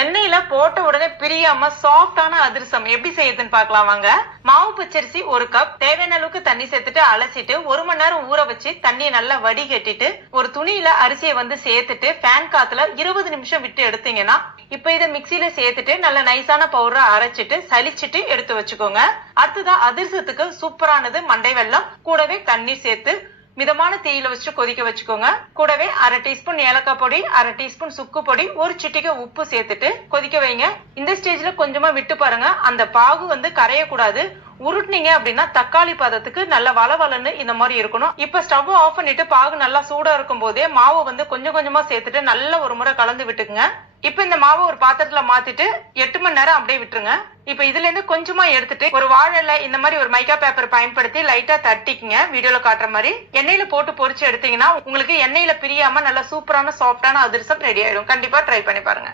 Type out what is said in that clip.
எண்ணெயில போட்ட உடனே பிரியாம சாஃப்டான அதிரசம் எப்படி செய்யுதுன்னு பார்க்கலாம் வாங்க. மாவு பச்சரிசி ஒரு கப் தேவையான அளவுக்கு தண்ணி சேர்த்துட்டு அலசிட்டு ஒரு மணி நேரம் ஊற வச்சு தண்ணியை நல்லா வடிகட்டிட்டு ஒரு துணியில அரிசியை வந்து சேர்த்துட்டு ஃபேன் காத்துல இருபது நிமிஷம் விட்டு எடுத்தீங்கன்னா இப்ப இதை மிக்சியில சேர்த்துட்டு நல்ல நைஸான பவுடரை அரைச்சிட்டு சலிச்சிட்டு எடுத்து வச்சுக்கோங்க. அடுத்ததா அதிரசத்துக்கு சூப்பரானது மண்டை வெள்ளம் கூடவே தண்ணீர் சேர்த்து மிதமான தீயில வச்சு கொதிக்க வச்சுக்கோங்க. கூடவே அரை டீஸ்பூன் ஏலக்காய் பொடி அரை டீஸ்பூன் சுக்கு பொடி ஒரு சிட்டிகை உப்பு சேர்த்துட்டு கொதிக்க வைங்க. இந்த ஸ்டேஜ்ல கொஞ்சமா விட்டு பாருங்க. அந்த பாகு வந்து கரையக்கூடாது. உருட்டுனீங்க அப்படின்னா தக்காளி பதத்துக்கு நல்ல வளவலன்னு இந்த மாதிரி இருக்கணும். இப்ப ஸ்டவ் ஆஃப் பண்ணிட்டு பாகு நல்லா சூடா இருக்கும் போதே மாவு வந்து கொஞ்சம் கொஞ்சமா சேர்த்துட்டு நல்ல ஒரு முறை கலந்து விட்டுக்குங்க. இப்ப இந்த மாவை ஒரு பாத்திரத்துல மாத்திட்டு எட்டு மணி நேரம் அப்படியே விட்டுருங்க. இப்ப இதுல இருந்து கொஞ்சமா எடுத்துட்டு ஒரு வாழை இந்த மாதிரி ஒரு மைக்கா பேப்பர் பயன்படுத்தி லைட்டா தட்டிக்குங்க. வீடியோல காட்டுற மாதிரி. எண்ணெயில போட்டு பொறிச்சு எடுத்தீங்கன்னா உங்களுக்கு எண்ணெயில பிரியாம நல்ல சூப்பரான சாஃப்டான அதிரசம் ரெடி ஆயிடும். கண்டிப்பா ட்ரை பண்ணி பாருங்க.